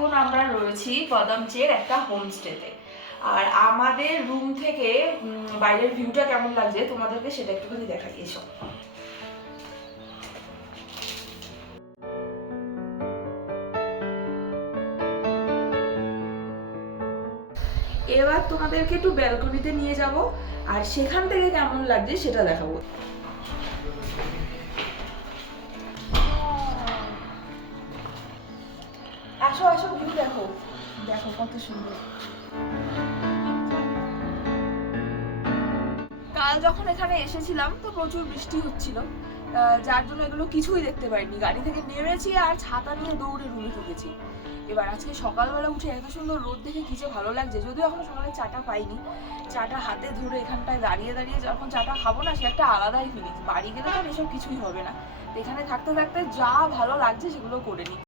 এখন আমরা রয়েছি কদমচের একটা হোমস্টেতে। আর আমাদের রুম থেকে বাইরের ভিউটা কেমন লাগছে তোমাদেরকে সেটা একটুখানি দেখাই। এসো। এবার তোমাদেরকে একটু ব্যালকনিতে নিয়ে যাব আর সেখান থেকে কেমন লাগছে সেটা দেখাবো। আসো আসো, ভিউ দেখো, দেখো কত সুন্দর। কাল যখন এখানে এসেছিলাম তো প্রচুর বৃষ্টি হচ্ছিল, যার জন্য এগুলো কিছুই দেখতে পাইনি। গাড়ি থেকে নেমেছি আর ছাতা নিয়ে দৌড়ে রুমে ঢুকেছি। এবার আজকে সকালবেলা উঠে এত সুন্দর রোদ দেখে কি যে ভালো লাগছে। যদিও এখনো সকালে চাটা পাইনি, চাটা হাতে ধরে এখানটায় দাঁড়িয়ে দাঁড়িয়ে যখন চাটা খাবো না, সে একটা আলাদাই ফিলিংস। বাড়ি গেলে তো এসব কিছুই হবে না। এখানে থাকতে থাকতে যা ভালো লাগছে সেগুলো করে নিই।